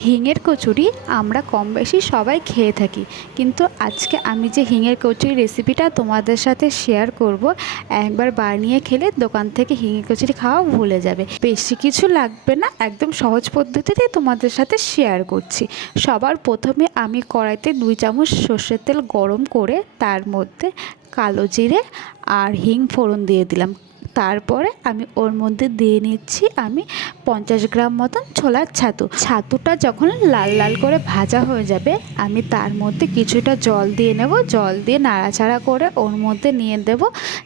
হিঙের কচুরি আমরা কম বেশি সবাই খেয়ে থাকি। কিন্তু আজকে আমি যে হিঙের কচুরি রেসিপিটা তোমাদের সাথে শেয়ার করব, একবার বানিয়ে খেলে দোকান থেকে হিঙের কচুরি খাওয়া ভুলে যাবে। বেশি কিছু লাগবে না, একদম সহজ পদ্ধতিতে তোমাদের সাথে শেয়ার করছি। সবার প্রথমে আমি কড়াইতে দুই চামচ সর্ষের তেল গরম করে তার মধ্যে কালো জিরে আর হিং ফোড়ন দিয়ে দিলাম। তারপরে আমি ওর মধ্যে দিয়ে নিচ্ছি আমি পঞ্চাশ গ্রাম মতন ছোলার ছাতু। ছাতুটা যখন লাল লাল করে ভাজা হয়ে যাবে, আমি তার মধ্যে কিছুটা জল দিয়ে নেব। জল দিয়ে নাড়াচাড়া করে ওর মধ্যে নিয়ে দেব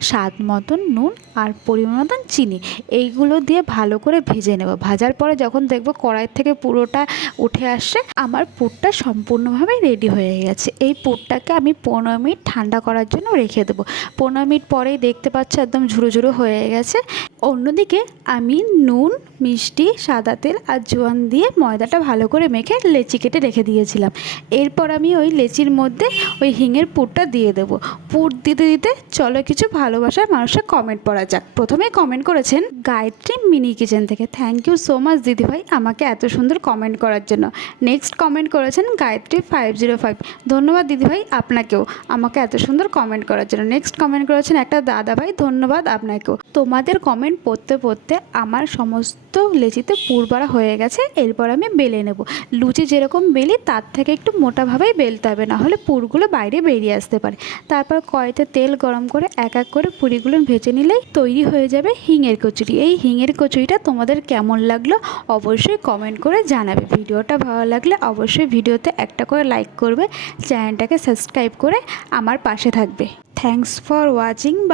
স্বাদ মতন নুন আর পরিমাণ মতন চিনি। এইগুলো দিয়ে ভালো করে ভেজে নেব। ভাজার পরে যখন দেখব কড়াই থেকে পুরোটা উঠে আসছে, আমার পুরটা সম্পূর্ণভাবে রেডি হয়ে গেছে। এই পুরটাকে আমি পনেরো মিনিট ঠান্ডা করার জন্য রেখে দেবো। পনেরো মিনিট পরেই দেখতে পাচ্ছ একদম ঝুরো ঝুরো হয়ে গেছে। অন্যদিকে আমি নুন, মিষ্টি, সাদা তেল আর জোয়ান দিয়ে ময়দাটা ভালো করে মেখে লেচি কেটে রেখে দিয়েছিলাম। এরপর আমি ওই লেচির মধ্যে ওই হিঙের পুরটা দিয়ে দেবো। পুর দিতে দিতে চলো কিছু ভালোবাসার মানুষের কমেন্ট পড়া যাক। প্রথমে কমেন্ট করেছেন গায়ত্রী মিনি কিচেন থেকে। থ্যাংক ইউ সো মাচ দিদিভাই আমাকে এত সুন্দর কমেন্ট করার জন্য। নেক্সট কমেন্ট করেছেন গায়ত্রী ফাইভ জিরো ফাইভ ধন্যবাদ দিদিভাই আপনাকেও। আমাকে এত সুন্দর কমেন্ট করার জন্য। নেক্সট কমেন্ট করেছেন একটা দাদা ভাই ধন্যবাদ আপনাকেও। তোমাদের কমেন্ট পড়তে পড়তে আমার সমস্ত লেচিতে পুর বাড়া হয়ে গেছে, এরপর আমি বেলে নেব। লুচি যেরকম বেলি, তার থেকে একটু মোটাভাবেই বেলতে হবে, না হলে পুরগুলো বাইরে বেরিয়ে আসতে পারে। তারপর কড়াইতে তেল গরম করে এক এক করে পুরিগুলো ভেজে নিলেই তৈরি হয়ে যাবে হিঙের কচুরি। এই হিঙের কচুরিটা তোমাদের কেমন লাগল অবশ্যই কমেন্ট করে জানাবে। ভিডিওটা ভালো লাগলে অবশ্যই ভিডিওতে একটা করে লাইক করবে, চ্যানেলটাকে সাবস্ক্রাইব করে আমার পাশে থাকবে। থ্যাংকস ফর ওয়াচিং বা